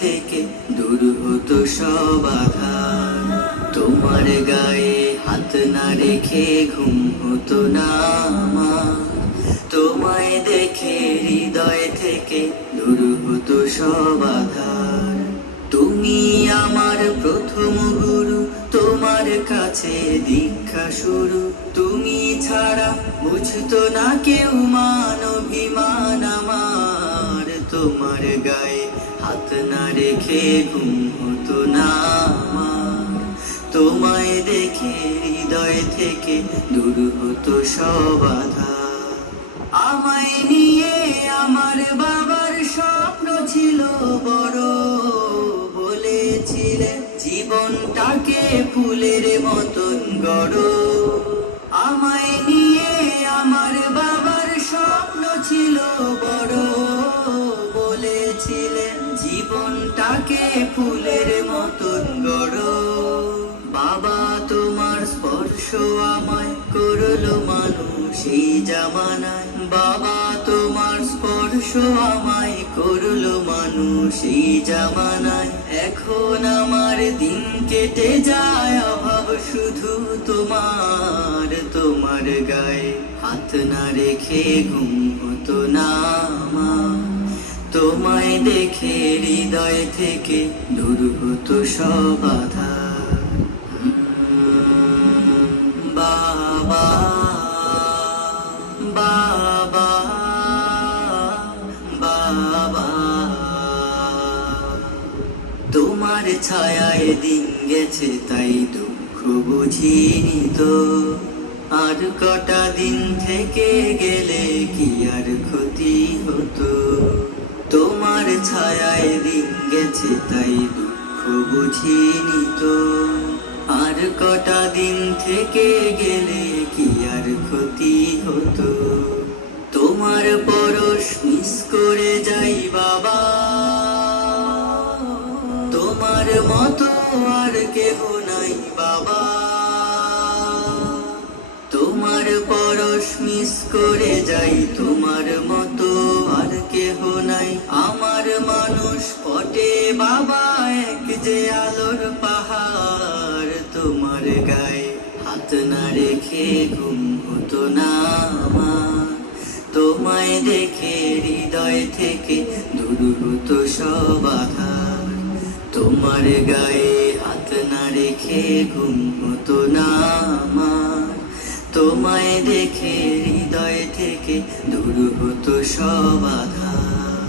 থেকে দূর হতো সব আধার। তোমার গায়ে হাত না রেখে ঘুম হতো না আমার। তোমায় দেখে হৃদয় থেকে দূর হতো সব আধার। তুমি আমার প্রথম গুরু, তোমার কাছে দীক্ষা শুরু। তুমি ছাড়া বুঝতো না কেউ মান অভিমান আমার। তোমার গায়ে হাত না রেখে ঘুম হতো না আমার। তোমায় দেখে হৃদয় থেকে দূর হতো সব আধার। আমায় নিয়ে আমার বাবার স্বপ্ন ছিল বড়, বলেছিলেন জীবনটাকে ফুলের মতন গড়ো। আমায় নিয়ে আমার বাবার স্বপ্ন ছিল বড়, বলেছিলেন জীবনটাকে ফুলের মতন গড়ো। বাবা তোমার স্পর্শ আমায় করলো মানুষ এই জামানায়। বাবা তোমার স্পর্শ আমায় করলো মানুষ এই জামানায়। এখন আমার দিন কেটে যায় অভাব শুধু তোমার। তোমার গায়ে হাত না রেখে ঘুম হতো না আমার। তোমায় দেখে হৃদয় থেকে দূর হতো সব আধার। বাবা বাবা বাবা, তোমার ছায়ায় দিন গেছে তাই দুঃখ বুঝিনি তো। আর কটা দিন থেকে গেলে কি আর ক্ষতি হতো। তোমার ছায়ায় দিন গেছে তাই দুঃখ বুঝিনি তো। আর কটা দিন থেকে গেলে কি আর ক্ষতি হতো। তোমার পরশ মিস করে যাই বাবা। তোমার মতো আর কেহ নাই বাবা। তোমার পরশ মিস করে যাই, তোমার মতো আর কেহ নাই। আমার মানুষ পটে বাবা এক যে আলোর পাহাড়। তোমার গায়ে হাত না রেখে ঘুম হতো না আমার। তোমায় দেখে হৃদয় থেকে দূর হতো সব আধার। তোমার গায়ে হাত না রেখে ঘুম হতো না আমার। তোমায় দেখে হৃদয় থেকে দূর হতো সব আধার।